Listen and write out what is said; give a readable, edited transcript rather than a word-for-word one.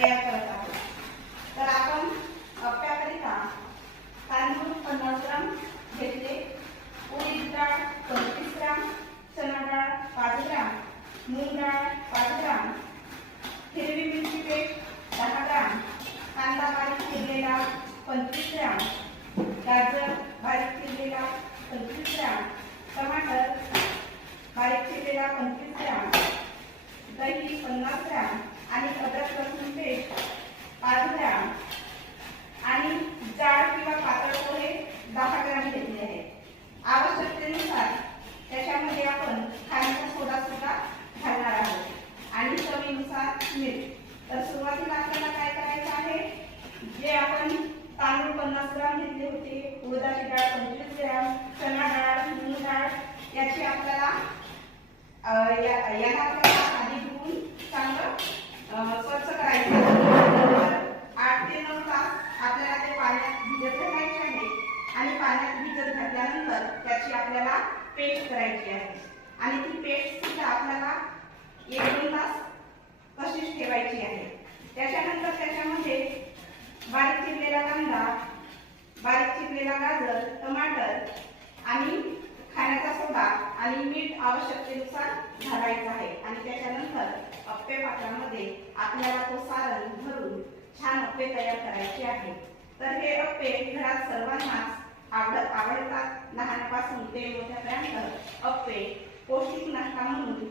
तयार करत आहोत। तर आपण अप्प्याकरिता तांदूळ 50 ग्राम घेतले, उडीद डाळ 25 ग्राम, चणा डाळ 5 ग्राम, मूग डाळ 5 ग्राम, हिरवी मिरची पेस्ट 10 ग्राम, कांदा बारीक चिरलेला 25 ग्राम, गाजर बारीक चिरलेला 25 ग्राम, टमाटर बारीक चिरलेला 25 ग्राम, दही 50 ग्राम आणि अद्रक लसूण पेस्ट 5 ग्राम आणि जाड किंवा पातळ पोहे 10 ग्राम घेतले आहेत। आवश्यकतेनुसार त्याच्यामध्ये आपण खाण्याचा सोडा सुद्धा घालणार आहोत आणि चवीनुसार मीठ। तर सुरुवातीला आपल्याला काय करायचं आहे, जे आपण तांदूळ 50 ग्राम घेतले होते, उडदाची डाळ 25 ग्राम, चणा डाळ, मूग डाळ याची आपल्याला याला आपल्याला आधी धुवून चांगलं स्वच्छ करायचं आहे। 8 ते 9 तास आपल्याला ते पाण्यात भिजत घालायचे आहे आणि पाण्यात भिजत घातल्यानंतर त्याची आपल्याला पेस्ट करायची आहे आणि ती पेस्ट सुद्धा आपल्याला 1-2 तास तशीच ठेवायची आहे। त्याच्यानंतर त्याच्यामध्ये बारीक चिरलेला कांदा, बारीक चिरलेला गाजर, टमाटर आणि खाण्याचा सोडा आणि मीठ आवश्यकतेनुसार घालायचं आहे आणि त्याच्यानंतर अप्पे पात्रामध्ये आपल्याला तो सारण भरून छान अप्पे तयार करायचे आहे। तर हे अप्पे घरात सर्वांनाच आवडतात, लहानपासून ते मोठ्यापर्यंत अप्पे पौष्टिक नाश्ता म्हणून